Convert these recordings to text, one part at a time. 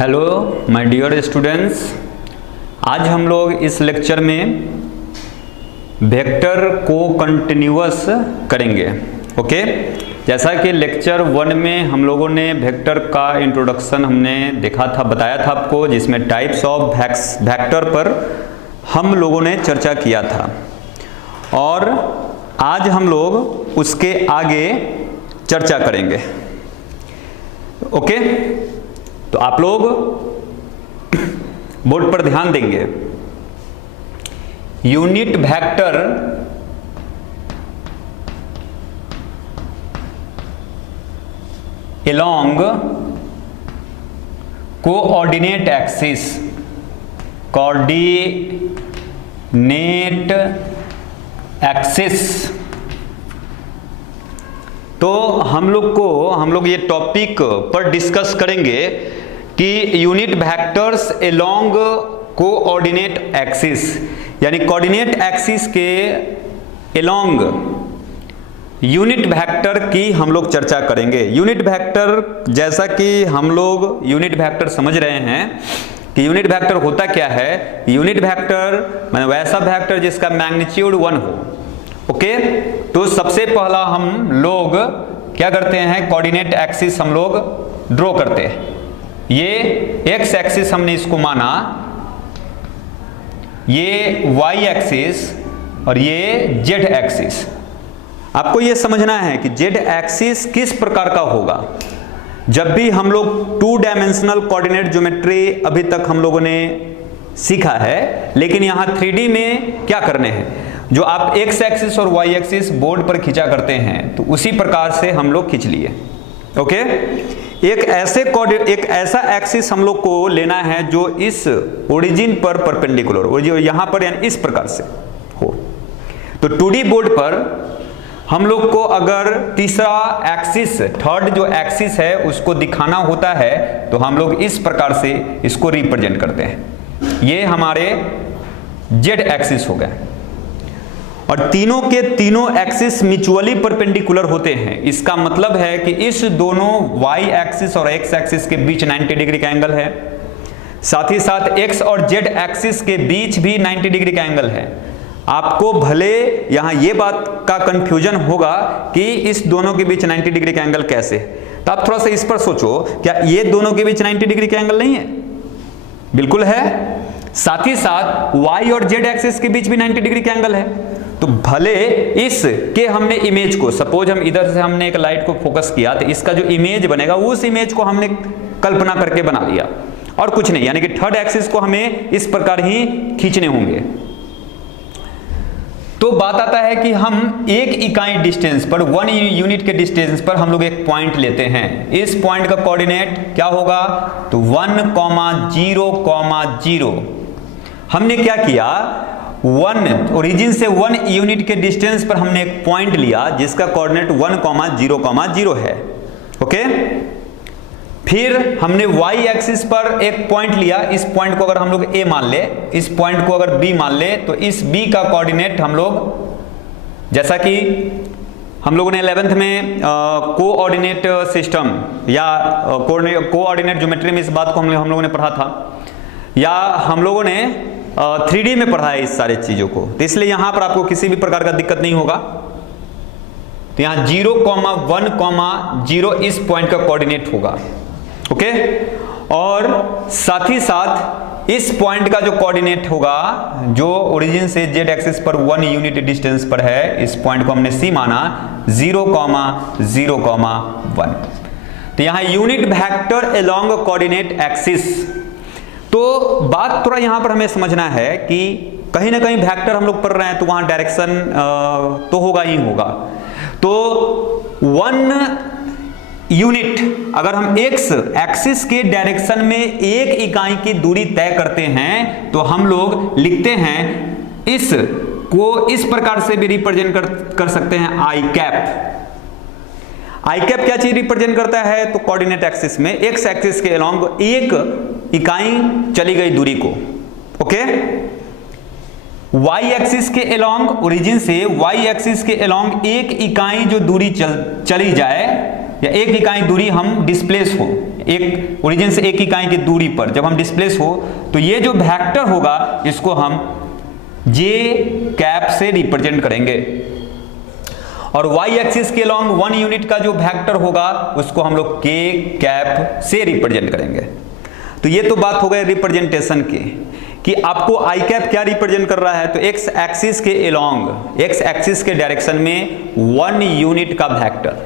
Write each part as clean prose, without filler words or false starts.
Hello my dear students, आज हम लोग इस लेक्चर में वेक्टर को कंटिन्यूअस करेंगे। ओके, जैसा कि लेक्चर 1 में हम लोगों ने वेक्टर का इंट्रोडक्शन हमने देखा था, बताया था आपको, जिसमें टाइप्स ऑफ वेक्टर पर हम लोगों ने चर्चा किया था और आज हम लोग उसके आगे चर्चा करेंगे। ओके, तो आप लोग बोर्ड पर ध्यान देंगे। Unit vector along coordinate axis, coordinate axis. तो हम लोग ये टॉपिक पर डिस्कस करेंगे कि unit vectors along coordinate axis, यानी कोऑर्डिनेट एक्सिस के अलोंग यूनिट वेक्टर की हम लोग चर्चा करेंगे। यूनिट वेक्टर, जैसा कि हम लोग यूनिट वेक्टर समझ रहे हैं कि यूनिट वेक्टर होता क्या है। यूनिट वेक्टर माने वैसा वेक्टर जिसका मैग्नीट्यूड 1 हो। ओके, तो सबसे पहला हम लोग क्या करते हैं, कोऑर्डिनेट एक्सिस हम लोग ड्रॉ करते हैं। ये एक्स एक्सिस हमने इसको माना, ये वाई एक्सिस और ये जेड एक्सिस। आपको ये समझना है कि जेड एक्सिस किस प्रकार का होगा। जब भी हम लोग 2 डायमेंशनल कोऑर्डिनेट ज्योमेट्री अभी तक हम लोगों ने सीखा है, लेकिन यहां 3D में क्या करने हैं, जो आप एक्स एक्सिस और वाई एक्सिस बोर्ड पर खींचा करते हैं, तो उसी प्रकार से हम लोग खींच लिए। ओके, एक ऐसा एक्सिस हम लोग को लेना है जो इस ओरिजिन पर परपेंडिकुलर, और यहां पर यानी इस प्रकार से हो। तो 2D बोर्ड पर हम लोग को अगर तीसरा एक्सिस, थर्ड जो एक्सिस है उसको दिखाना होता है, तो हम लोग इस प्रकार से इसको रिप्रेजेंट करते हैं। ये हमारे जेड एक्सिस हो गए और तीनों के तीनों एक्सिस म्यूचुअली परपेंडिकुलर होते हैं। इसका मतलब है कि इस दोनों वाई एक्सिस और एक्स एक्सिस के बीच 90 डिग्री का एंगल है, साथ ही साथ एक्स और जेड एक्सिस के बीच भी 90 डिग्री का एंगल है। आपको भले यहां ये बात का कंफ्यूजन होगा कि इस दोनों के बीच 90 डिग्री का एंगल कैसे, तो आप थोड़ा सा इस पर सोचो, क्या ये दोनों के बीच 90 डिग्री का एंगल नहीं है? बिल्कुल है। साथ ही साथ वाई और जेड एक्सिस के बीच भी 90 डिग्री का एंगल है। तो भले इस के हमने इमेज को, सपोज हम इधर से हमने एक लाइट को फोकस किया, तो इसका जो इमेज बनेगा उस इमेज को हमने कल्पना करके बना लिया और कुछ नहीं, यानी कि थर्ड एक्सिस को हमें इस प्रकार ही खींचने होंगे। तो बात आता है कि हम एक इकाई डिस्टेंस पर, 1 यूनिट के डिस्टेंस पर हम लोग एक पॉइंट लेते हैं। इस पॉइंट का कोऑर्डिनेट क्या होगा, तो 1, 0, 0। हमने क्या किया, 1 ओरिजिन से 1 यूनिट के डिस्टेंस पर हमने एक पॉइंट लिया जिसका कोऑर्डिनेट 1, 0, 0 है। ओके, फिर हमने y एक्सिस पर एक पॉइंट लिया। इस पॉइंट को अगर हम लोग a मान ले, इस पॉइंट को अगर b मान ले, तो इस b का कोऑर्डिनेट हम लोग, जैसा कि हम लोगों ने 11th में कोऑर्डिनेट सिस्टम या कोऑर्डिनेट ज्योमेट्री में इस बात को हम लोगों ने पढ़ा था, या हम लोगों ने 3D में पढ़ा है इस सारे चीजों को, तो इसलिए यहां पर आपको किसी भी प्रकार का दिक्कत नहीं होगा। तो यहां 0, 1, 0 इस पॉइंट का कोऑर्डिनेट होगा। ओके, और साथ ही साथ इस पॉइंट का जो कोऑर्डिनेट होगा, जो ओरिजिन से जेड एक्सिस पर 1 यूनिट डिस्टेंस पर है, इस पॉइंट को हमने सी माना, 0, 0, 1। तो यहां unit vector along coordinate axis. तो बात थोड़ा यहां पर हमें समझना है कि कहीं ना कहीं वेक्टर हम लोग पढ़ रहे हैं, तो वहां डायरेक्शन तो होगा ही होगा। तो 1 यूनिट अगर हम एक्स एक्सिस के डायरेक्शन में एक इकाई की दूरी तय करते हैं, तो हम लोग लिखते हैं इस को इस प्रकार से भी रिप्रेजेंट कर सकते हैं, आई कैप। आई कैप क्या चीज रिप्रेजेंट करता है, तो कोऑर्डिनेट एक्सिस में एक्स एक्सिस के अलोंग एक इकाई चली गई दूरी को। ओके, वाई एक्सिस के अलोंग, ओरिजिन से वाई एक्सिस के अलोंग एक इकाई जो दूरी चली जाए, या एक इकाई दूरी हम डिस्प्लेस हो, एक ओरिजिन से एक इकाई की दूरी पर जब हम डिस्प्लेस हो तो ये जो वेक्टर होगा इसको हम जे कैप से रिप्रेजेंट करेंगे, और वाई एक्सिस के अलॉन्ग 1 यूनिट का जो वेक्टर होगा उसको हम लोग के कैप से रिप्रेजेंट करेंगे। तो ये तो बात हो गई रिप्रेजेंटेशन की कि आपको आई कैप क्या रिप्रेजेंट कर रहा है। तो एक्स एक्सिस के अलॉन्ग, एक्स एक्सिस के डायरेक्शन में 1 यूनिट का वेक्टर,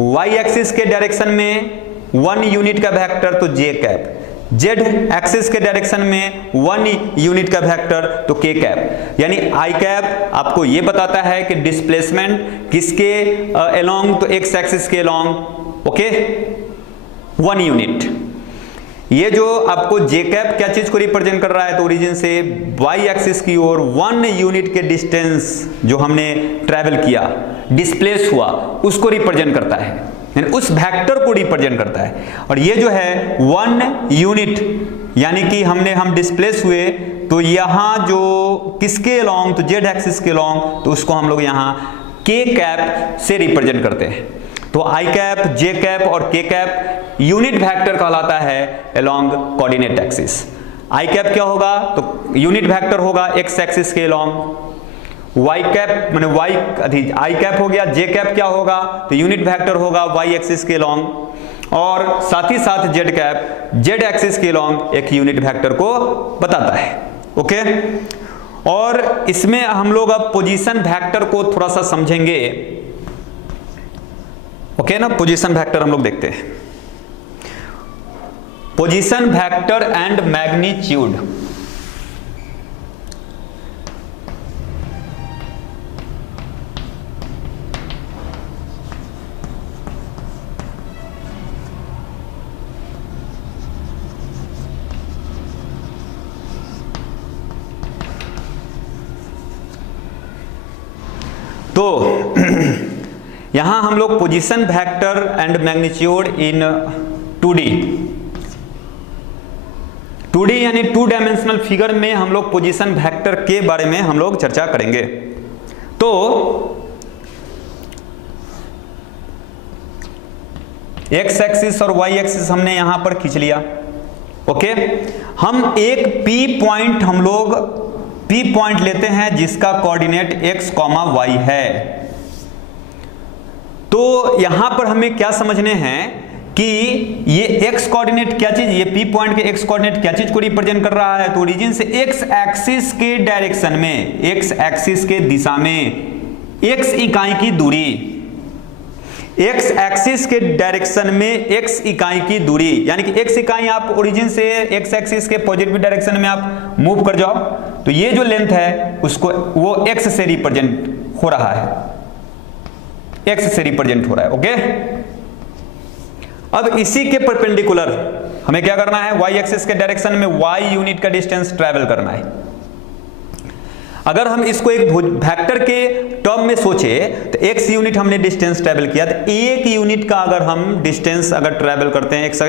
वाई एक्सिस के डायरेक्शन में 1 यूनिट का वेक्टर तो जे कैप, जेड एक्सिस के डायरेक्शन में 1 यूनिट का वेक्टर तो के कैप। यानी आई कैप आपको ये बताता है कि डिस्प्लेसमेंट किसके अलोंग, तो एक्स एक्सिस के अलोंग, ओके 1 यूनिट। ये जो आपको जे कैप क्या चीज को रिप्रेजेंट कर रहा है, तो ओरिजिन से वाई एक्सिस की ओर 1 यूनिट के डिस्टेंस जो हमने ट्रेवल किया, डिस्प्लेस हुआ, उसको रिप्रेजेंट करता है, यानी उस वेक्टर को रिप्रेजेंट करता है। और ये जो है 1 यूनिट यानी कि हम डिस्प्लेस हुए तो यहां जो किसके अलोंग, तो जेड एक्सिस के अलोंग, तो उसको हम लोग यहां के कैप से रिप्रेजेंट करते हैं। तो आई कैप, जे कैप और के कैप यूनिट वेक्टर कहलाता है अलोंग कोऑर्डिनेट एक्सिस। आई कैप क्या होगा, तो यूनिट वेक्टर होगा एक्स एक्सिस के अलोंग। वाई कैप माने वाई आई कैप हो गया, जे कैप क्या होगा, तो यूनिट वेक्टर होगा वाई एक्सिस के अलोंग, और साथ ही साथ जेड कैप जेड एक्सिस के अलोंग एक यूनिट वेक्टर को बताता है, ओके। और इसमें हम लोग अब पोजीशन वेक्टर को थोड़ा सा समझेंगे, ओके ना। पोजीशन वेक्टर हम लोग देखते हैं, पोजीशन वेक्टर एंड मैग्नीट्यूड। तो यहां हम लोग position vector and magnitude in 2D यानी 2 डायमेंशनल फिगर में हम लोग पोजीशन वेक्टर के बारे में हम लोग चर्चा करेंगे। तो एक्स एक्सिस और वाई एक्सिस हमने यहां पर खींच लिया, ओके। हम एक पी पॉइंट हम लोग पी पॉइंट लेते हैं जिसका कोऑर्डिनेट x, y है। तो यहां पर हमें क्या समझने हैं कि ये x कोऑर्डिनेट क्या चीज, ये p पॉइंट के x कोऑर्डिनेट क्या चीज को रिप्रेजेंट कर रहा है, तो ओरिजिन से x एक्सिस के डायरेक्शन में, x एक्सिस के दिशा में x इकाई की दूरी, x एक्सिस के डायरेक्शन में x इकाई की दूरी, यानी कि x इकाई आप ओरिजिन से x एक्सिस के पॉजिटिव डायरेक्शन में आप मूव कर जाओ तो ये जो लेंथ है उसको वो x से रिप्रेजेंट हो रहा है, x से रिप्रेजेंट हो रहा है, ओके। अब इसी के परपेंडिकुलर हमें क्या करना है, y एक्सिस के डायरेक्शन में y यूनिट का डिस्टेंस ट्रैवल करना है। अगर हम इसको एक वेक्टर के टर्म में सोचे तो x यूनिट हमने डिस्टेंस ट्रैवल किया, तो एक यूनिट का अगर हम डिस्टेंस अगर ट्रैवल करते हैं x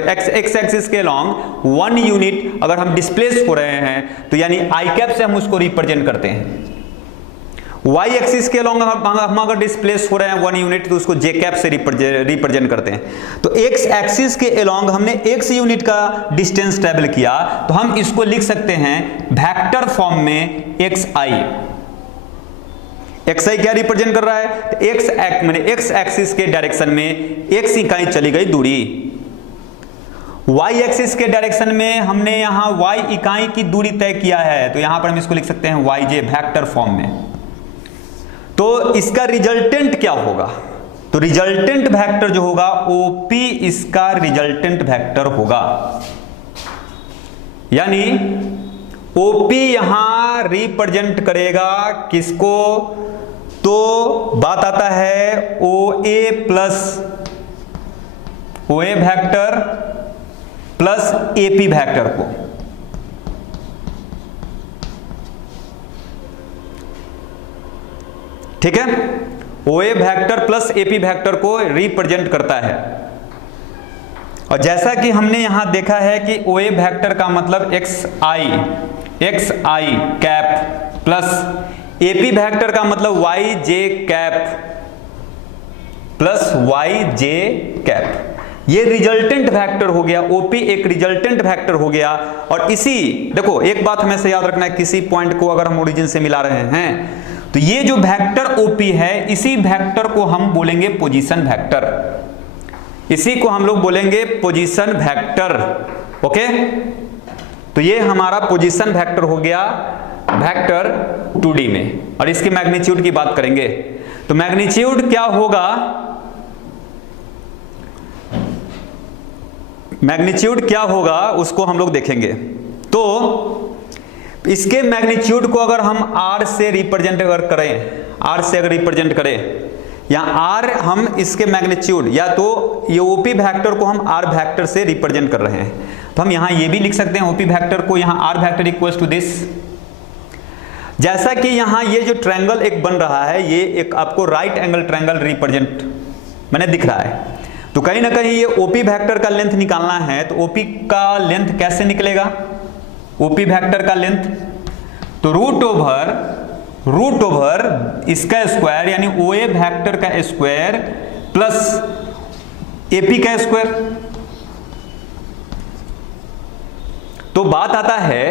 एक्सिस के अलोंग 1 यूनिट अगर हम डिस्प्लेस हो रहे हैं तो यानी आई कैप से हम उसको रिप्रेजेंट करते हैं। y एक्सिस के अलोंग हम अगर डिस्प्लेस हो रहे हैं 1 यूनिट तो उसको जे कैप से रिप्रेजेंट करते हैं। तो x एक्सिस के अलोंग हमने x यूनिट का डिस्टेंस ट्रैवल किया तो हम इसको लिख सकते हैं वेक्टर फॉर्म में xi। xi क्या रिप्रेजेंट कर रहा है, x एक्सिस के डायरेक्शन में x इकाई चली गई दूरी, y एक्सिस के डायरेक्शन में हमने यहां y इकाई की दूरी तय किया है तो यहां पर हम इसको लिख सकते हैं yj वेक्टर फॉर्म में। तो इसका रिजल्टेंट क्या होगा, तो रिजल्टेंट वेक्टर जो होगा OP इसका रिजल्टेंट वेक्टर होगा, यानी OP यहां रिप्रेजेंट करेगा किसको, तो बात आता है OA vector plus AP vector को। ठीक है, OA vector plus AP vector को रिप्रेजेंट करता है। और जैसा कि हमने यहां देखा है कि OA वेक्टर का मतलब XI cap plus AP vector का मतलब YJ cap plus YJ cap. ये रिजल्टेंट वेक्टर हो गया, ओपी एक रिजल्टेंट वेक्टर हो गया। और इसी देखो एक बात हमें से याद रखना है, किसी पॉइंट को अगर हम ओरिजिन से मिला रहे हैं तो ये जो वेक्टर ओपी है इसी वेक्टर को हम बोलेंगे पोजीशन वेक्टर, इसी को हम लोग बोलेंगे पोजीशन वेक्टर। ओके, तो ये हमारा पोजीशन वेक्टर हो गया वेक्टर 2D में। और इसकी मैग्नीट्यूड की बात करेंगे तो मैग्नीट्यूड क्या होगा, मैग्नीट्यूड क्या होगा उसको हम लोग देखेंगे। तो इसके मैग्नीट्यूड को अगर हम R से रिप्रेजेंट अगर करें, R से अगर रिप्रेजेंट करें या R हम इसके मैग्नीट्यूड, या तो ये ओपी वेक्टर को हम R वेक्टर से रिप्रेजेंट कर रहे हैं तो हम यहां ये भी लिख सकते हैं ओपी वेक्टर को यहां R vector equals to this. जैसा कि यहां ये जो ट्रायंगल एक बन रहा है ये एक आपको राइट एंगल ट्रायंगल रिप्रेजेंट मैंने दिख रहा है, तो कहीं ना कहीं ये ओपी वेक्टर का लेंथ निकालना है तो ओपी का लेंथ कैसे निकलेगा, ओपी वेक्टर का लेंथ तो रूट ओवर इसका स्क्वायर यानी ओए वेक्टर का स्क्वायर प्लस एपी का स्क्वायर। तो बात आता है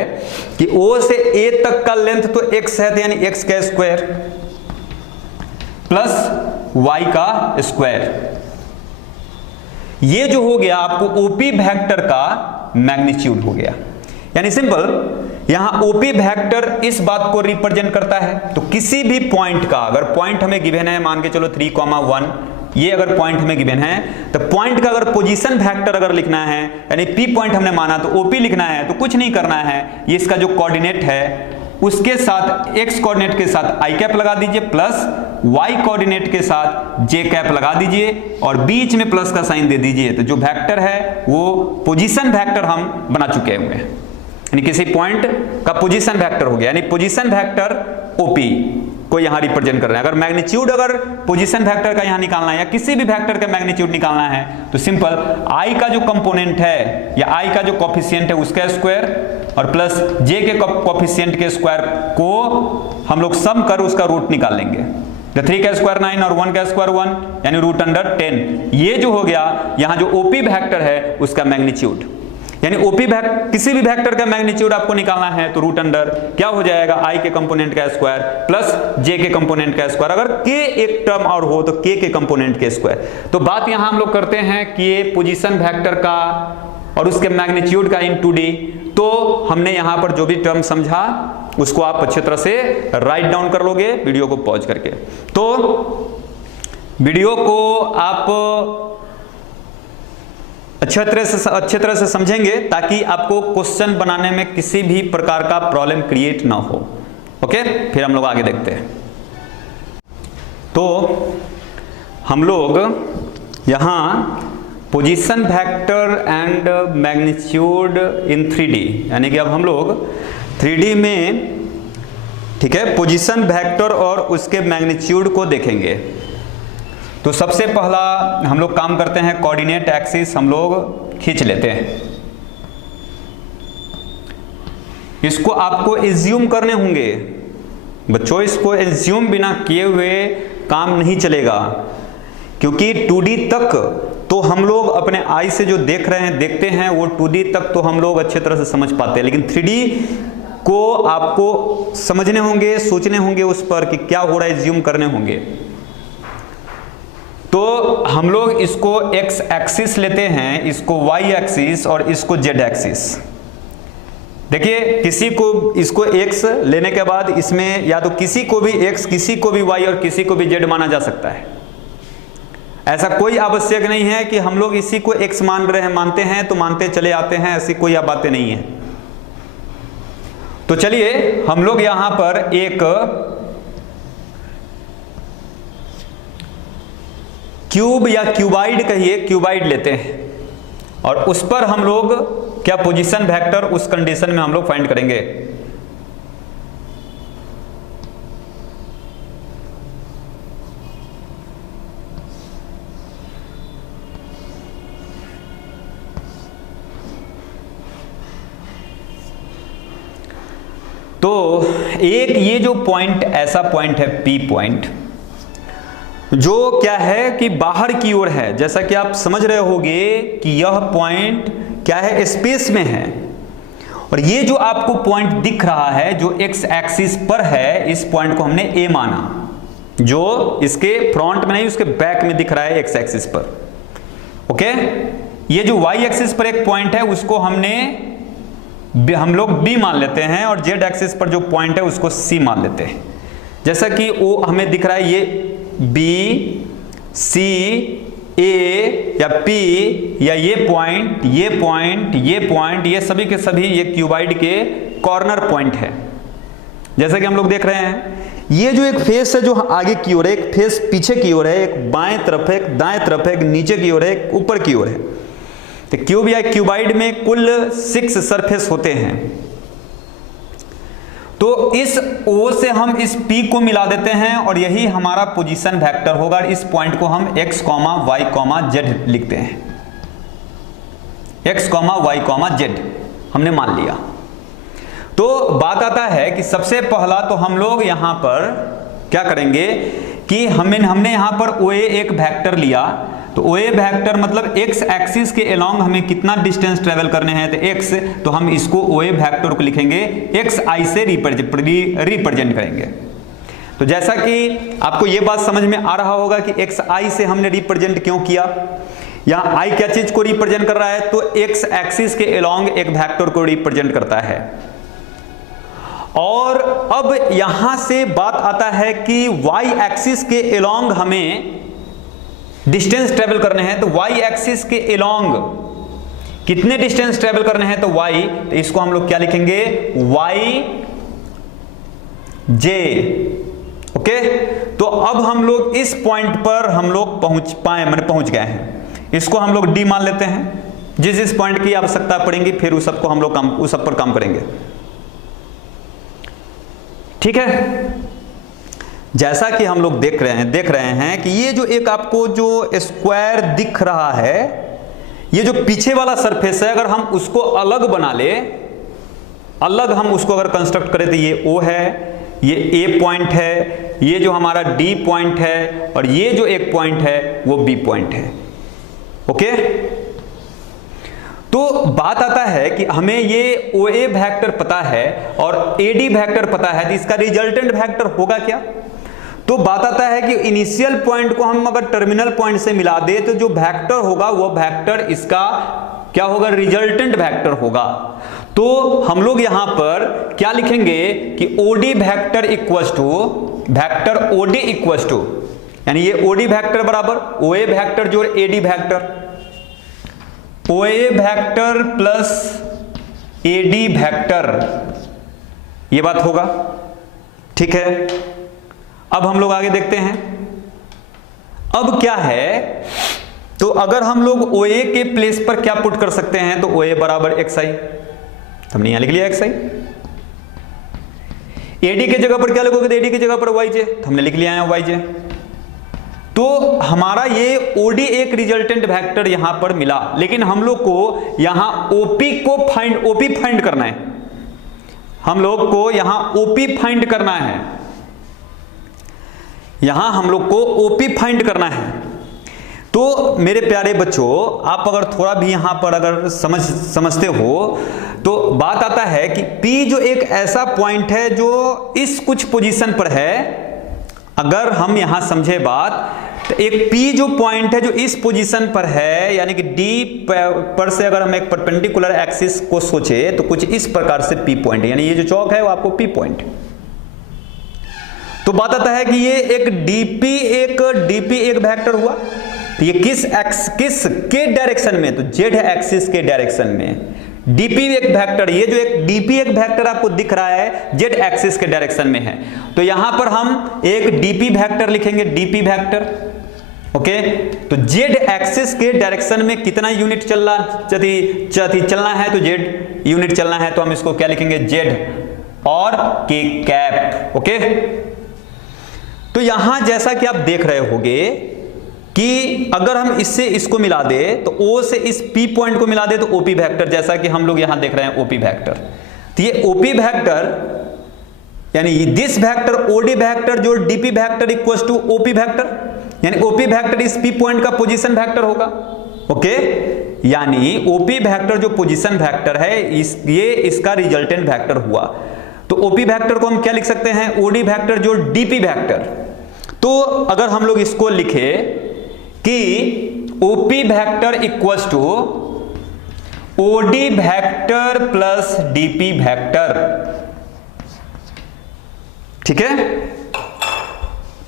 कि O से A तक का लेंथ तो x है तो यानी x का स्क्वायर प्लस y का स्क्वायर। ये जो हो गया आपको ओपी वेक्टर का मैग्नीट्यूड हो गया, यानी सिंपल यहां ओपी वेक्टर इस बात को रिप्रेजेंट करता है। तो किसी भी पॉइंट का अगर पॉइंट हमें गिवन है, मान के चलो 3,1 ये अगर पॉइंट हमें गिवन है तो पॉइंट का अगर पोजीशन वेक्टर अगर लिखना है यानी पी पॉइंट हमने माना तो ओपी लिखना है तो कुछ नहीं करना है, ये इसका जो कोऑर्डिनेट है उसके साथ x कोऑर्डिनेट के साथ i कैप लगा दीजिए प्लस y कोऑर्डिनेट के साथ j कैप लगा दीजिए और बीच में प्लस का साइन दे दीजिए। तो जो वेक्टर है वो पोजीशन वेक्टर हम बना चुके हुए हैं, यानी किसी पॉइंट का पोजीशन वेक्टर हो गया, यानी पोजीशन वेक्टर ओपी को यहां रिप्रेजेंट कर रहे हैं। अगर मैग्नीट्यूड अगर पोजीशन वेक्टर का यहां निकालना है या किसी भी वेक्टर का मैग्नीट्यूड निकालना है तो सिंपल i का जो कंपोनेंट है या i का जो कोफिशिएंट है उसका स्क्वायर और प्लस j के कोफिशिएंट के स्क्वायर को हम लोग सम कर उसका रूट निकाल लेंगे। तो 3 का स्क्वायर 9 और 1 का स्क्वायर 1 यानी रूट अंडर 10। ये जो हो गया यहां जो ओपी वेक्टर है उसका मैग्नीट्यूड, यानी ओपी किसी भी वेक्टर का मैग्नीट्यूड आपको निकालना है तो रूट अंडर क्या हो जाएगा i के कंपोनेंट का स्क्वायर प्लस j के कंपोनेंट का स्क्वायर, अगर k एक टर्म और हो तो k के कंपोनेंट के स्क्वायर। तो बात यहां हम लोग करते हैं कि ये पोजीशन वेक्टर का और उसके मैग्नीट्यूड का इन 2D। तो हमने यहां पर जो भी टर्म समझा उसको आप अच्छी तरह से राइट डाउन कर लोगे वीडियो को पॉज करके। तो वीडियो को आप अच्छे तरह से समझेंगे ताकि आपको क्वेश्चन बनाने में किसी भी प्रकार का प्रॉब्लम क्रिएट ना हो। ओके, फिर हम लोग आगे देखते हैं। तो हम लोग यहां position vector and magnitude in 3D, यानी कि अब हम लोग 3D में ठीक है पोजीशन वेक्टर और उसके मैग्नीट्यूड को देखेंगे। तो सबसे पहला हम लोग काम करते हैं कोऑर्डिनेट एक्सिस हम लोग खींच लेते हैं। इसको आपको एज्यूम करने होंगे बच्चों, इसको एज्यूम बिना किए हुए काम नहीं चलेगा, क्योंकि 2D तक तो हम लोग अपने आई से जो देखते हैं वो 2D तक तो हम लोग अच्छे तरह से समझ पाते हैं, लेकिन 3D को आपको समझने होंगे, सोचने होंगे उस पर कि क्या हो रहा है, एज्यूम करने होंगे। तो हम लोग इसको x एक्सिस लेते हैं, इसको y एक्सिस और इसको z एक्सिस। देखिए किसी को इसको x लेने के बाद इसमें या तो किसी को भी x, किसी को भी y और किसी को भी z माना जा सकता है। ऐसा कोई आवश्यक नहीं है कि हम लोग इसी को x मानते हैं तो मानते चले आते हैं, ऐसी कोई बातें नहीं है। तो चलिए हम लोग यहां पर एक क्यूब या क्यूबाइड कहिए, क्यूबाइड लेते हैं और उस पर हम लोग क्या पोजीशन वेक्टर उस कंडीशन में हम लोग फाइंड करेंगे। तो एक ये जो पॉइंट ऐसा पॉइंट है P पॉइंट, जो क्या है कि बाहर की ओर है, जैसा कि आप समझ रहे होंगे कि यह पॉइंट क्या है, स्पेस में है, और ये जो आपको पॉइंट दिख रहा है जो एक्स एक्सिस पर है, इस पॉइंट को हमने ए माना, जो इसके फ्रंट में नहीं उसके बैक में दिख रहा है एक्स एक्सिस पर। ओके, ये जो वाई एक्सिस पर एक पॉइंट है उसको हम लोग बी मान लेते हैं, और जेड एक्सिस पर जो पॉइंट है उसको सी मान लेते हैं। जैसा कि वो हमें दिख रहा है, ये बी, सी, ए या पी, या ये पॉइंट, ये पॉइंट, ये पॉइंट, ये सभी के सभी ये क्यूबाइड के कॉर्नर पॉइंट है। जैसा कि हम लोग देख रहे हैं, ये जो एक फेस है जो आगे की ओर है, एक फेस पीछे की ओर है, एक बाएं तरफ है, एक दाएं तरफ है, एक नीचे की ओर है, एक ऊपर की ओर है। तो क्यूब या क्यूबाइड में कुल 6 सरफेस होते हैं। तो इस O से हम इस P को मिला देते हैं और यही हमारा पोजीशन वेक्टर होगा। इस पॉइंट को हम x, y, z लिखते हैं। x, y, z हमने मान लिया। तो बात आता है कि सबसे पहला तो हम लोग यहां पर क्या करेंगे कि हमने यहां पर OA एक वेक्टर लिया। तो OA वेक्टर मतलब x एक्सिस के अलोंग हमें कितना डिस्टेंस ट्रेवल करने हैं, तो x, तो हम इसको OA वेक्टर को लिखेंगे xi से रिप्रेजेंट करेंगे। तो जैसा कि आपको ये बात समझ में आ रहा होगा कि xi से हमने रिप्रेजेंट क्यों किया, यहाँ i क्या चीज को रिप्रेजेंट कर रहा है, तो x एक्सिस के अलोंग एक वेक्टर को रिप्रेजेंट करता है। और अब यहां से बात आता है कि y एक्सिस के अलोंग हमें डिस्टेंस ट्रेवल करने हैं। तो y एक्सिस के अलोंग कितने डिस्टेंस ट्रेवल करने हैं, तो y, तो इसको हम लोग क्या लिखेंगे, yj। ओके, तो अब हम लोग इस पॉइंट पर हम लोग पहुंच गए हैं। इसको हम लोग d मान लेते हैं। जिस पॉइंट की आवश्यकता पड़ेगी फिर उस सबको हम लोग उस सब पर काम करेंगे। ठीक है, जैसा कि हम लोग देख रहे हैं कि ये जो एक आपको जो स्क्वायर दिख रहा है, ये जो पीछे वाला सरफेस है, अगर हम उसको अलग बना ले, अलग हम उसको अगर कंस्ट्रक्ट करें, तो ये O है, ये A पॉइंट है, ये जो हमारा D पॉइंट है, और ये जो एक पॉइंट है वो B पॉइंट है। ओके, तो बात आता है कि हमें ये OA वेक्टर पता है और AD वेक्टर पता है, तो इसका रिजल्टेंट वेक्टर होगा क्या। तो बात आता है कि इनिशियल पॉइंट को हम अगर टर्मिनल पॉइंट से मिला दे तो जो वेक्टर होगा वो वेक्टर इसका क्या होगा, रिजल्टेंट वेक्टर होगा। तो हम लोग यहां पर क्या लिखेंगे कि OD vector equals to vector OD equals to, यानी ये OD वेक्टर बराबर OA वेक्टर जोड़ AD vector, OA vector plus AD vector, ये बात होगा। ठीक है, अब हम लोग आगे देखते हैं। अब क्या है, तो अगर हम लोग OA के प्लेस पर क्या पुट कर सकते हैं, तो OA बराबर xi, हमने यहां लिख लिया xi। AD के जगह पर क्या लिखोगे, तो AD की जगह पर yj, हमने लिख लिया है yj। तो हमारा ये OD एक रिजल्टेंट वेक्टर यहां पर मिला, लेकिन हम लोग को यहां OP फाइंड करना है। हम लोग को यहां OP फाइंड करना है, यहां हम लोग को OP फाइंड करना है। तो मेरे प्यारे बच्चों, आप अगर थोड़ा भी यहां पर अगर समझते हो तो बात आता है कि P जो एक ऐसा पॉइंट है जो इस कुछ पोजीशन पर है। अगर हम यहां समझे बात, तो एक P जो पॉइंट है जो इस पोजीशन पर है, यानी कि D पर से अगर हम एक परपेंडिकुलर एक्सिस को सोचे तो कुछ इस प्रकार से P पॉइंट है, यानी ये जो चौक है वो आपको P पॉइंट। तो बात आता है कि ये एक DP एक वेक्टर हुआ, तो ये किस के डायरेक्शन में, तो Z एक्सिस के डायरेक्शन में DP एक वेक्टर, ये जो एक DP एक वेक्टर आपको दिख रहा है Z एक्सिस के डायरेक्शन में है। तो यहां पर हम एक DP वेक्टर लिखेंगे, DP वेक्टर। ओके, तो Z एक्सिस के डायरेक्शन में कितना यूनिट चलना है, तो Z यूनिट चलना है, तो हम इसको क्या लिखेंगे, Z और K कैप। ओके, तो यहां जैसा कि आप देख रहे होंगे कि अगर हम इससे इसको मिला दे, तो O से इस P पॉइंट को मिला दे तो OP वेक्टर, जैसा कि हम लोग यहां देख रहे हैं OP वेक्टर। तो ये OP वेक्टर यानी दिस वेक्टर OD वेक्टर जो DP vector equals to OP vector, यानी ओपी वेक्टर इस पी पॉइंट का पोजीशन वेक्टर होगा। ओके, यानी ओपी वेक्टर जो पोजीशन वेक्टर है ये इसका रिजल्टेंट वेक्टर हुआ। तो ओपी वेक्टर को हम क्या लिख सकते हैं, ओडी वेक्टर जो डीपी वेक्टर। तो अगर हम लोग इसको लिखे कि OP vector equals to OD vector plus DP vector, ठीक है।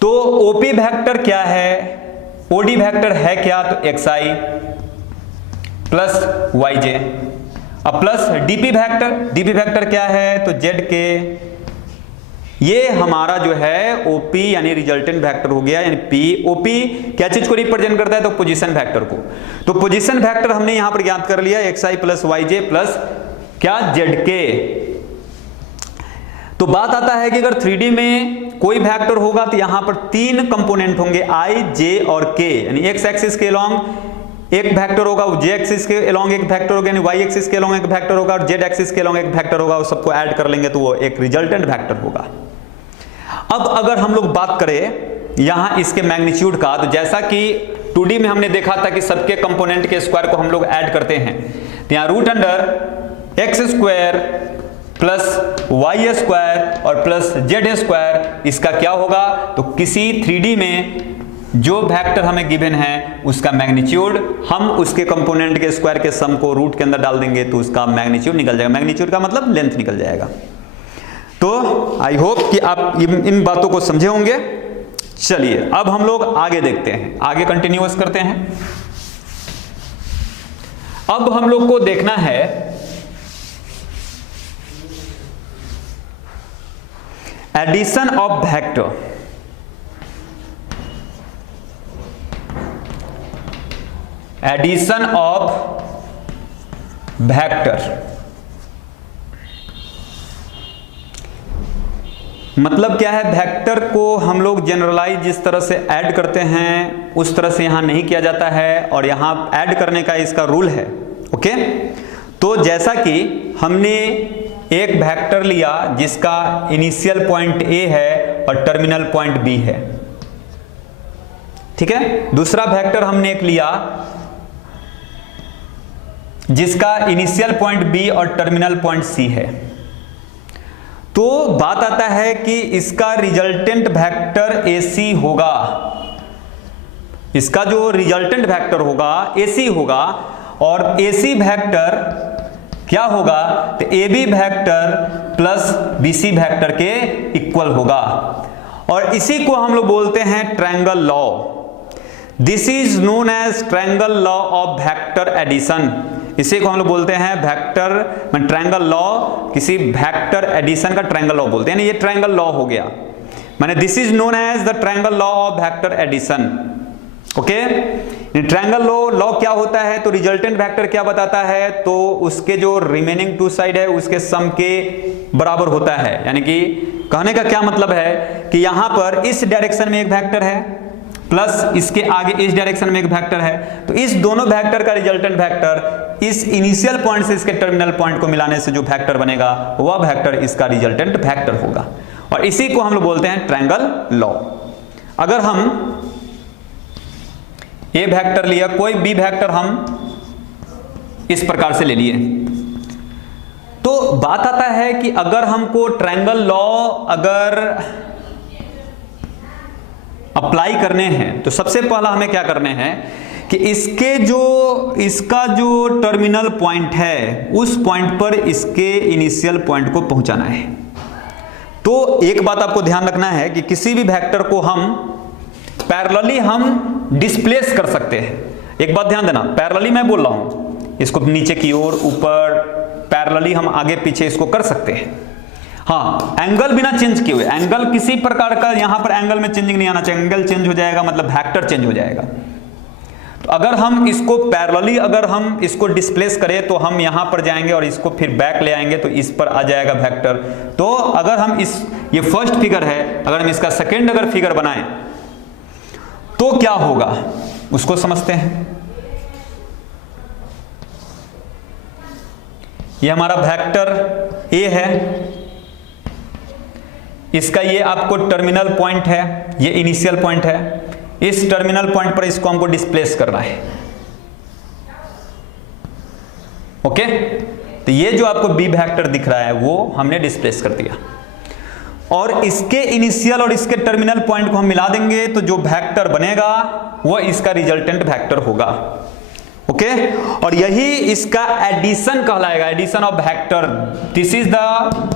तो ओपी वेक्टर क्या है, ओडी वेक्टर है क्या, तो xi प्लस yj, अब प्लस डीपी वेक्टर क्या है, तो zk। ये हमारा जो है ओपी यानी रिजल्टेंट वेक्टर हो गया, यानी पी। ओपी क्या चीज को रिप्रेजेंट करता है, तो पोजीशन वेक्टर को। तो पोजीशन वेक्टर हमने यहां पर ज्ञात कर लिया, xi प्लस yj प्लस क्या, zk। तो बात आता है कि अगर 3D में कोई वेक्टर होगा तो यहां पर 3 कंपोनेंट होंगे, i, j और k, यानी x एक्सिस के अलोंग एक वेक्टर होगा, z एक्सिस के अलोंग एक वेक्टर होगा, यानी y एक्सिस के अलोंग एक वेक्टर होगा, और z एक्सिस के अलोंग एक वेक्टर होगा। उस सबको ऐड कर लेंगे तो वो एक रिजल्टेंट वेक्टर होगा। अब अगर हम लोग बात करें यहां इसके मैग्नीट्यूड का, तो जैसा कि 2D में हमने देखा था कि सबके कंपोनेंट के स्क्वायर को हम लोग ऐड करते हैं, तो यहां root under x square plus y square और प्लस जेड स्क्वायर, इसका क्या होगा, तो किसी 3D में जो वेक्टर हमें गिवन है उसका मैग्नीट्यूड हम उसके कंपोनेंट के स्क्वायर के सम को रूट के अंदर डाल देंगे तो उसका मैग्नीट्यूड निकल जाएगा। मैग्नीट्यूड का मतलब लेंथ निकल जाएगा। तो आई होप कि आप इन बातों को समझे होंगे। चलिए अब हम लोग आगे देखते हैं, आगे कंटिन्यूअस करते हैं। अब हम लोग को देखना है addition of vector. Addition of vector मतलब क्या है, वेक्टर को हम लोग जनरलाइज जिस तरह से ऐड करते हैं उस तरह से यहां नहीं किया जाता है, और यहां ऐड करने का इसका रूल है। ओके, तो जैसा कि हमने एक वेक्टर लिया जिसका इनिशियल पॉइंट A है और टर्मिनल पॉइंट B है, ठीक है। दूसरा वेक्टर हमने एक लिया जिसका इनिशियल पॉइंट B और टर्मिनल पॉइंट C है। तो बात आता है कि इसका रिजल्टेंट वेक्टर AC होगा, इसका जो रिजल्टेंट वेक्टर होगा AC होगा, और AC वेक्टर क्या होगा, तो AB vector plus BC vector के इक्वल होगा, और इसी को हम लोग बोलते हैं triangle law. This is known as triangle law of vector addition. इसी को हम लोग बोलते हैं वेक्टर में ट्रायंगल लॉ, किसी वेक्टर एडिशन का ट्रायंगल लॉ बोलते हैं, ये ट्रायंगल लॉ हो गया। माने this is known as the triangle law of vector addition. Okay, triangle law क्या होता है, तो रिजल्टेंट वेक्टर क्या बताता है, तो उसके जो रिमेनिंग 2 साइड है उसके सम के बराबर होता है। यानी कि कहने का क्या मतलब है कि यहां पर इस डायरेक्शन में एक वेक्टर है प्लस इसके आगे इस डायरेक्शन में एक वेक्टर है, तो इस दोनों वेक्टर का रिजल्टेंट वेक्टर इस इनिशियल पॉइंट से इसके टर्मिनल पॉइंट को मिलाने से जो वेक्टर बनेगा वह वेक्टर इसका रिजल्टेंट वेक्टर होगा, और इसी को हम लोग बोलते हैं ट्रायंगल लॉ। अगर हम ए वेक्टर लिया, कोई बी वेक्टर हम इस प्रकार से ले लिए, तो बात आता है कि अगर हमको ट्रायंगल लॉ अगर अप्लाई करने हैं तो सबसे पहला हमें क्या करने हैं कि इसका जो टर्मिनल पॉइंट है उस पॉइंट पर इसके इनिशियल पॉइंट को पहुंचाना है। तो एक बात आपको ध्यान रखना है कि किसी भी वेक्टर को हम पैरेलली हम डिस्प्लेस कर सकते हैं। एक बात ध्यान देना, पैरेलली मैं बोल रहा हूं, इसको नीचे की ओर ऊपर पैरेलली हम आगे पीछे इसको कर सकते हैं। हाँ, एंगल बिना चेंज किए हुए, एंगल किसी प्रकार का यहां पर एंगल में चेंजिंग नहीं आना चाहिए। एंगल चेंज हो जाएगा मतलब वेक्टर चेंज हो जाएगा। तो अगर हम इसको पैरेलली अगर हम इसको डिस्प्लेस करें तो हम यहां पर जाएंगे और इसको फिर बैक ले आएंगे तो इस पर आ जाएगा वेक्टर। तो अगर हम ये फर्स्ट फिगर है, अगर हम इसका सेकेंड अगर फिगर बनाएं तो क्या होगा उसको समझते हैं। ये हमारा वेक्टर ए है, इसका ये आपको टर्मिनल पॉइंट है, ये इनिशियल पॉइंट है, इस टर्मिनल पॉइंट पर इसको हमको डिस्प्लेस करना है। ओके, तो ये जो आपको बी वेक्टर दिख रहा है वो हमने डिस्प्लेस कर दिया, और इसके इनिशियल और इसके टर्मिनल पॉइंट को हम मिला देंगे तो जो वेक्टर बनेगा वो इसका रिजल्टेंट वेक्टर होगा। ओके, और यही इसका एडिशन कहलाएगा, addition of vector. This is the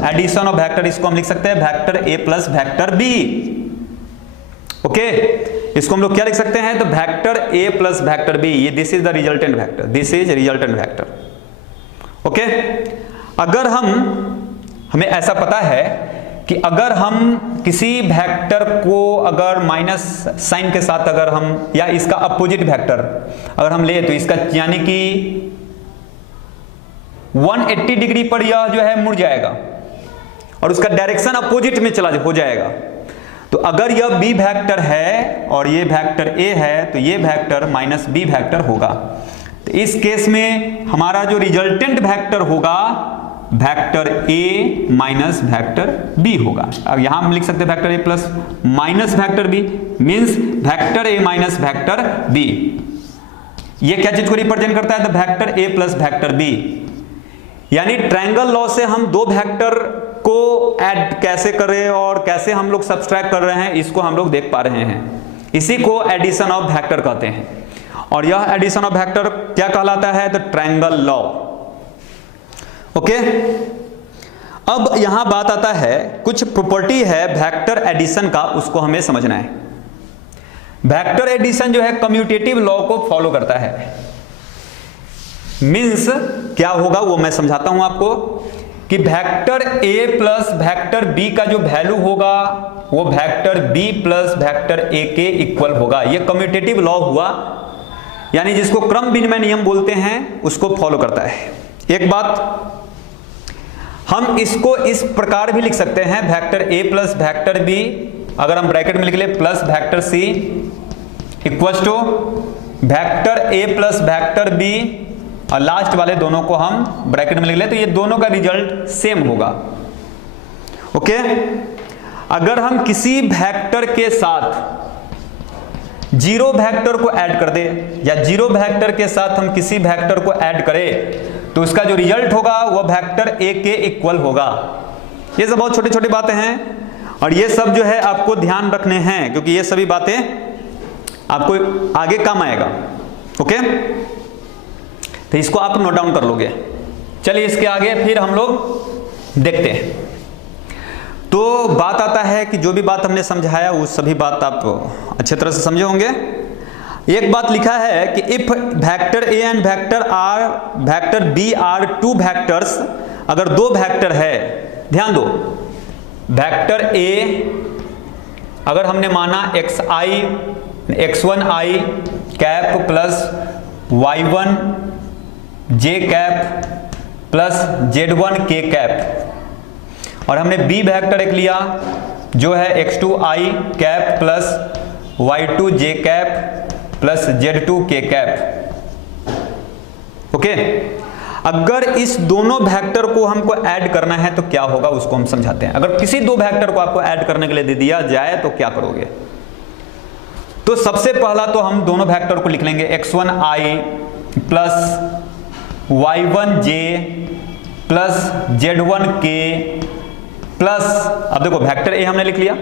addition of vector. इसको हम लिख सकते हैं vector A plus vector B. Okay, इसको हम लोग क्या लिख सकते हैं, तो vector A plus vector B, ये this is the resultant vector, this is resultant vector. Okay, अगर हमें ऐसा पता है कि अगर हम किसी वेक्टर को अगर माइनस साइन के साथ अगर हम, या इसका अपोजिट वेक्टर अगर हम ले, तो इसका यानी कि 180 डिग्री पर यह जो है मुड़ जाएगा और उसका डायरेक्शन अपोजिट में हो जाएगा। तो अगर यह बी वेक्टर है और ये वेक्टर ए है, तो ये वेक्टर माइनस बी वेक्टर होगा। तो इस केस में हमारा जो रिजल्टेंट वेक्टर होगा vector A minus vector B होगा। अब यहां हम लिख सकते हैं vector A plus minus vector B, means vector A minus vector B. ये क्या चीज को रिप्रेजेंट करता है, तो vector A plus vector B. यानी ट्रायंगल लॉ से हम दो वेक्टर को ऐड कैसे करें और कैसे हम लोग सब्सट्रैक्ट कर रहे हैं, इसको हम लोग देख पा रहे हैं। इसी को एडिशन ऑफ वेक्टर कहते हैं, और यह एडिशन ऑफ वेक्टर क्या कहलाता है, तो ट्रायंगल लॉ। ओके, अब यहां बात आता है, कुछ प्रॉपर्टी है वेक्टर एडिशन का, उसको हमें समझना है। वेक्टर एडिशन जो है कम्यूटेटिव लॉ को फॉलो करता है। मींस क्या होगा वो मैं समझाता हूं आपको, कि vector A plus vector B का जो वैल्यू होगा वो vector B plus vector A के इक्वल होगा। ये कम्यूटेटिव लॉ हुआ, यानी जिसको क्रम विनिमय नियम बोलते हैं, उसको फॉलो करता है। एक बात, हम इसको इस प्रकार भी लिख सकते हैं, vector A plus vector B, अगर हम ब्रैकेट में लिख ले plus vector C equal to vector A plus vector B, और लास्ट वाले दोनों को हम ब्रैकेट में लिख ले, तो ये दोनों का रिजल्ट सेम होगा। ओके, अगर हम किसी वेक्टर के साथ जीरो वेक्टर को ऐड कर दे, या जीरो वेक्टर के साथ हम किसी वेक्टर को ऐड करें, तो उसका जो रिजल्ट होगा वो वेक्टर ए के इक्वल होगा। ये सब बहुत छोटी छोटी बातें हैं, और ये सब जो है आपको ध्यान रखने हैं, क्योंकि ये सभी बातें आपको आगे काम आएगा। ओके, तो इसको आप नोट डाउन कर लोगे। चलिए इसके आगे फिर हम लोग देखते हैं। तो बात आता है कि जो भी बात हमने समझाया वो सभी बात आप अच्छे तरह से समझे होंगे। एक बात लिखा है कि if vector A and vector B are two vectors, अगर दो वेक्टर है, ध्यान दो, वेक्टर ए अगर हमने माना x1i cap plus y1 j cap plus z1 k cap, और हमने बी वेक्टर एक लिया जो है x2i cap plus y2 j cap plus z2 k cap. Okay, अगर इस दोनों वेक्टर को हमको ऐड करना है तो क्या होगा उसको हम समझाते हैं। अगर किसी दो वेक्टर को आपको ऐड करने के लिए दे दिया जाए तो क्या करोगे, तो सबसे पहला तो हम दोनों वेक्टर को लिख लेंगे x1i plus y1j plus z1k plus, अब देखो वेक्टर ए हमने लिख लिया,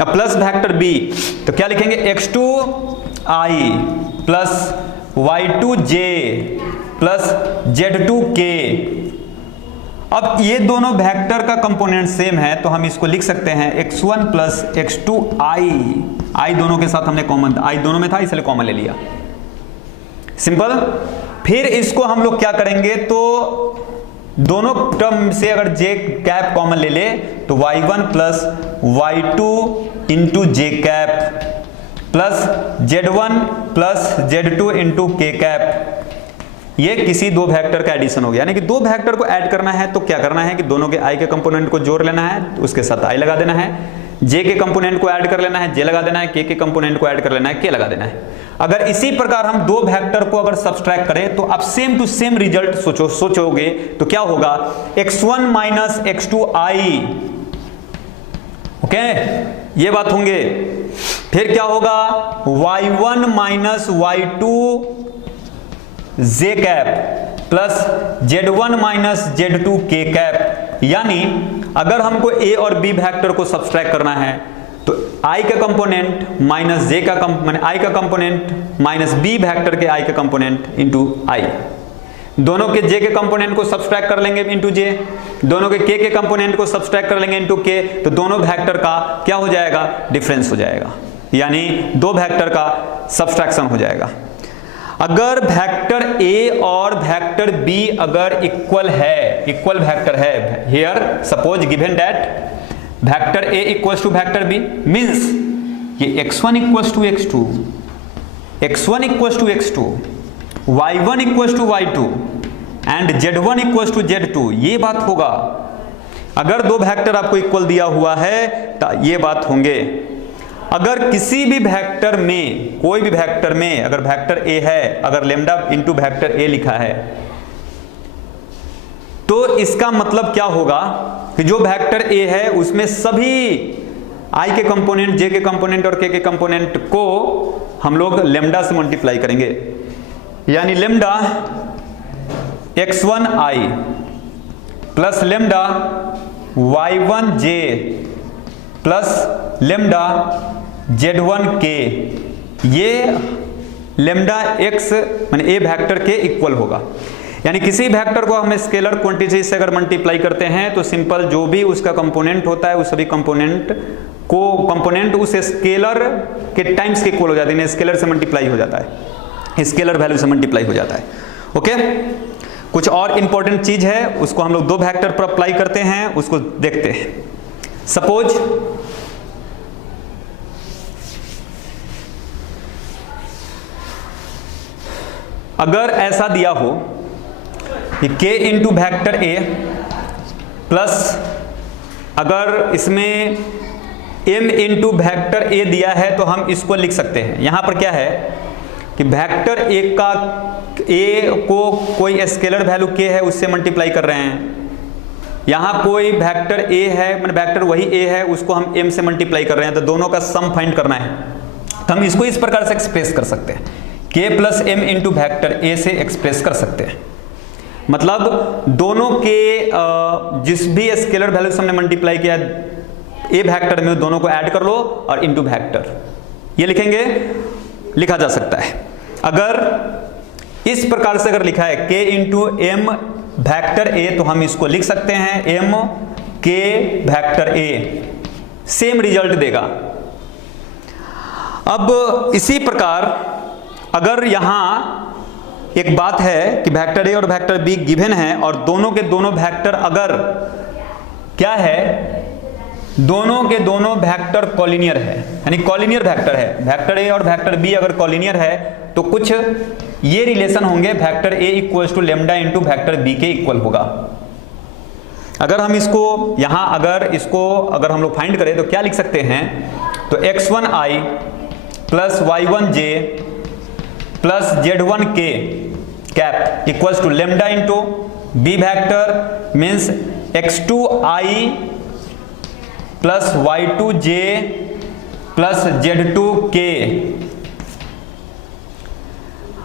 अब प्लस वेक्टर बी, तो क्या लिखेंगे x2i plus y2j plus z2k। अब ये दोनों वेक्टर का कंपोनेंट सेम है, तो हम इसको लिख सकते हैं x1 प्लस x2i, i दोनों के साथ हमने कॉमन, i दोनों में था इसलिए कॉमन ले लिया, सिंपल। फिर इसको हम लोग क्या करेंगे, तो दोनों टर्म से अगर j कैप कॉमन ले ले, तो y1 plus y2 into j cap plus z1 plus z2 into k cap, ये किसी दो वेक्टर का एडिशन हो गया। यानी कि दो वेक्टर को ऐड करना है तो क्या करना है कि दोनों के i के कंपोनेंट को जोड़ लेना है, तो उसके साथ i लगा देना है, j के कंपोनेंट को ऐड कर लेना है j लगा देना है, k के कंपोनेंट को ऐड कर लेना है k लगा देना है। अगर इसी प्रकार हम दो वेक्टर को अगर सब्सट्रैक्ट करें तो आप सेम टू सेम रिजल्ट सोचोगे तो क्या होगा, x1 माइनस x2i। ओके, ये बात होंगे। फिर क्या होगा, y1 minus y2 j cap plus z1 minus z2 k cap. यानी अगर हमको a और b वेक्टर को सब्सट्रैक्ट करना है तो i का कंपोनेंट माइनस j का i का कंपोनेंट माइनस b वेक्टर के i का कंपोनेंट इंटू i, दोनों के j के कंपोनेंट को सब्सट्रैक्ट कर लेंगे इंटू j, दोनों के k के कंपोनेंट को सब्सट्रैक्ट कर लेंगे इंटू k, तो दोनों वेक्टर का क्या हो जाएगा, डिफरेंस हो जाएगा, यानी दो वेक्टर का सब्सट्रैक्शन हो जाएगा। अगर वेक्टर a और वेक्टर b अगर इक्वल वेक्टर है, here suppose given that vector a equals to vector b, means ये x1 equals to x2, x1 equals to x2, y1 equals to y2 and z1 equals to z2, ये बात होगा। अगर दो vector आपको equal दिया हुआ है तो ये बात होंगे। अगर किसी भी वेक्टर में, कोई भी वेक्टर में अगर वेक्टर a है, अगर लेमडा इंटू वेक्टर a लिखा है, तो इसका मतलब क्या होगा कि जो वेक्टर a है उसमें सभी i के कंपोनेंट, j के कंपोनेंट और k के कंपोनेंट को हम लोग लेमडा से मल्टीप्लाई करेंगे, यानी lambda x1i plus lambda y1j plus lambda z1k, ये लेमडा x माने a वेक्टर के इक्वल होगा। यानी किसी वेक्टर को हम स्केलर क्वांटिटी से अगर मल्टीप्लाई करते हैं तो सिंपल जो भी उसका कंपोनेंट होता है उस सभी कंपोनेंट उस स्केलर के टाइम्स के इक्वल हो जाते हैं, स्केलर से मल्टीप्लाई हो जाता है, स्केलर वैल्यू से मल्टीप्लाई हो जाता है। ओके, कुछ और इंपॉर्टेंट चीज है, उसको हम लोग दो वेक्टर पर अप्लाई करते हैं, उसको देखते हैं। सपोज अगर ऐसा दिया हो कि k into vector a plus अगर इसमें m इंटू वेक्टर a दिया है तो हम इसको लिख सकते हैं। यहां पर क्या है कि वेक्टर a को कोई स्केलर वैल्यू k है उससे मल्टीप्लाई कर रहे हैं, यहां कोई वेक्टर a है, मतलब वेक्टर वही a है, उसको हम m से मल्टीप्लाई कर रहे हैं, तो दोनों का सम फाइंड करना है। तो हम इसको इस प्रकार से एक्सप्रेस कर सकते हैं, k plus m into vector a से एक्सप्रेस कर सकते हैं। मतलब दोनों के जिस भी स्केलर वैल्यू से हमने मल्टीप्लाई किया a वेक्टर में, दोनों को ऐड कर लो और इंटू वेक्टर, ये लिखेंगे, लिखा जा सकता है। अगर इस प्रकार से अगर लिखा है k into m vector a, तो हम इसको लिख सकते हैं m k vector a, same result देगा। अब इसी प्रकार अगर यहां एक बात है कि वेक्टर a और वेक्टर b गिवन है और दोनों के दोनों वेक्टर अगर क्या है, दोनों के दोनों वेक्टर कॉलिनियर है, यानी कॉलिनियर वेक्टर है, वेक्टर a और वेक्टर b अगर कॉलिनियर है तो कुछ ये रिलेशन होंगे, vector a equals to lambda into vector b के इक्वल होगा। अगर हम इसको यहां अगर हम लोग फाइंड करें तो क्या लिख सकते हैं, तो x1i plus y1j plus z1k cap equals to lambda into b vector means x2i plus y2j plus z2k।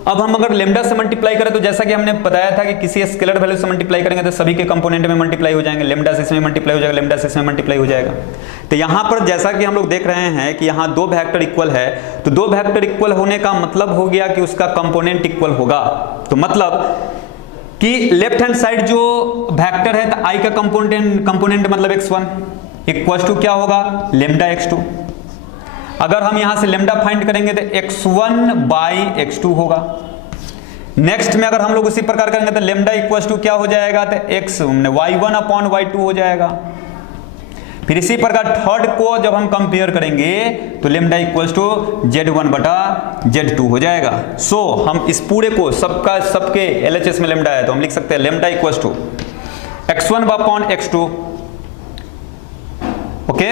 अब हम अगर लेमडा से मल्टीप्लाई करें तो जैसा कि हमने बताया था कि किसी स्केलर वैल्यू से मल्टीप्लाई करेंगे तो सभी के कंपोनेंट में मल्टीप्लाई हो जाएंगे, लेमडा से इसमें मल्टीप्लाई हो जाएगा, लेमडा से इसमें मल्टीप्लाई हो जाएगा। तो यहाँ पर जैसा कि हम लोग देख रहे हैं कि यहाँ दो वेक्टर इक्वल है, तो दो वेक्टर इक्वल होने का मतलब हो गया कि उसका कंपोनेंट इक्वल होगा। तो मतलब कि लेफ्ट हैंड साइड जो वेक्टर है तो i का कंपोनेंट मतलब x1 इक्वल टू क्या होगा, लेमडा x2। अगर हम यहां से लेमडा फाइंड करेंगे तो x1 बाई x2 होगा। नेक्स्ट में अगर हम लोग उसी प्रकार करेंगे तो लेमडा इक्वल टू क्या हो जाएगा, तो y1 अपॉन y2 हो जाएगा। फिर इसी प्रकार थर्ड को जब हम कंपेयर करेंगे तो लेमडा इक्वल टू z1 बटा z2 हो जाएगा। सो हम इस पूरे को सबके LHS में लेमडा है तो हम लिख सकते हैं lambda equal to x1 upon x2 okay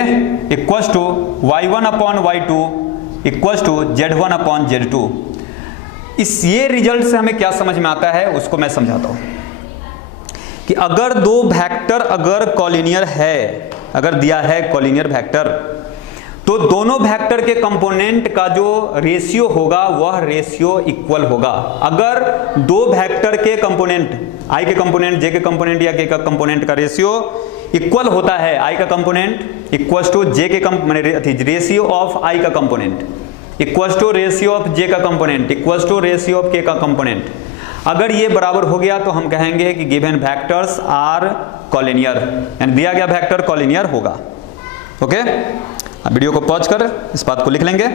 equals to y1 upon y2 equals to z1 upon z2। इस ये रिजल्ट से हमें क्या समझ में आता है उसको मैं समझाता हूं कि अगर दो वेक्टर अगर कॉलिनियर है, अगर दिया है कॉलिनियर वेक्टर, तो दोनों वेक्टर के कंपोनेंट का जो रेशियो होगा वह रेशियो इक्वल होगा। अगर दो वेक्टर के कंपोनेंट i के कंपोनेंट, j के कंपोनेंट या k का कंपोनेंट का रेशियो इक्वल होता है, i का कंपोनेंट इक्वल टू j के रेशियो ऑफ i का component equal to ratio of j का component equal to ratio of k का कंपोनेंट, अगर ये बराबर हो गया तो हम कहेंगे कि गिवन वेक्टर्स आर कॉलिनियर, यानी दिया गया वेक्टर कॉलिनियर होगा। ओके, अब वीडियो को पॉज कर इस बात को लिख लेंगे।